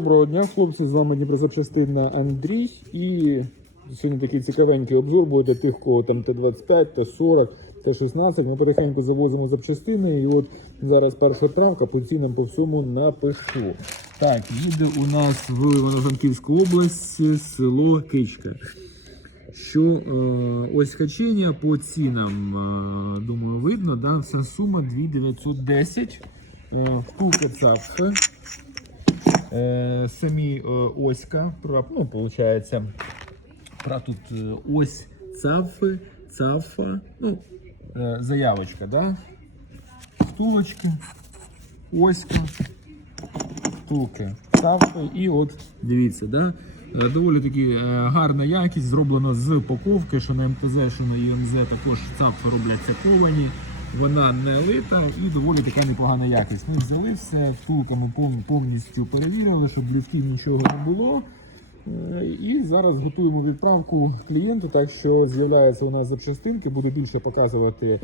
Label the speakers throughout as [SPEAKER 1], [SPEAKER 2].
[SPEAKER 1] Доброго дня, хлопці. З вами Дніпрозапчастина Андрій. І сьогодні такий цікавенький обзор буде тих, кого там Т-25, Т-40, Т-16. Ми потихеньку завозимо запчастини. І от зараз перша відправка по цінам по всьому напишу. Так, їде у нас в Івано-Франківську область село Кичка. Що е, ось качення по цінам, е, думаю, видно, да? вся сума 2910. Е, втулка цапфи. Е, самі е, оська, ну, виходить, про тут е, ось цафи, цафа, ну, заявочка, да? Втулочки, оська, втулки, цафи і от дивіться, да? Доволі таки гарна якість, зроблено з упаковки, що на МТЗ, що на ЮМЗ також цапфи робляться ковані. Вона не лита і доволі така непогана якість. Ми взяли все, втулками повністю перевірили, щоб блюдків нічого не було. Е, І зараз готуємо відправку клієнту, так що з'являються у нас запчастинки, буду більше показувати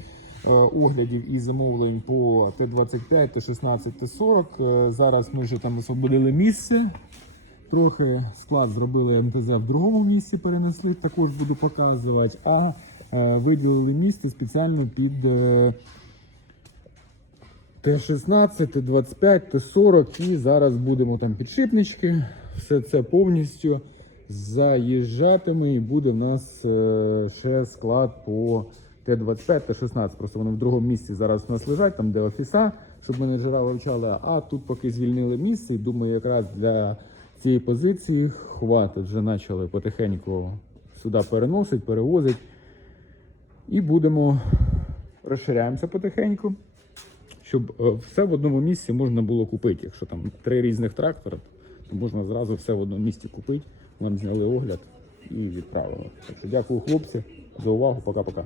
[SPEAKER 1] е, оглядів і замовлень по Т-25, Т-16, Т-40. Е, Зараз ми вже там освободили місце. Трохи склад зробили МТЗ в другому місці, перенесли, також буду показувати. Виділили місце спеціально під е, Т-16, Т-25, Т-40 і зараз будемо там підшипнички. Все це повністю заїжджатиме і буде в нас е, ще склад по Т-25, Т-16. Просто вони в другому місці зараз у нас лежать, там де офіса, щоб менеджера вивчали. А тут поки звільнили місце, і думаю, якраз для цієї позиції хватить. Вже почали потихеньку сюди переносить, перевозить. І будемо розширяємося потихеньку щоб е, все в одному місці можна було купити. Якщо там три різних трактора, то можна зразу все в одному місці купити. Вам зняли огляд і відправили. Так що дякую хлопці за увагу. Пока-пока.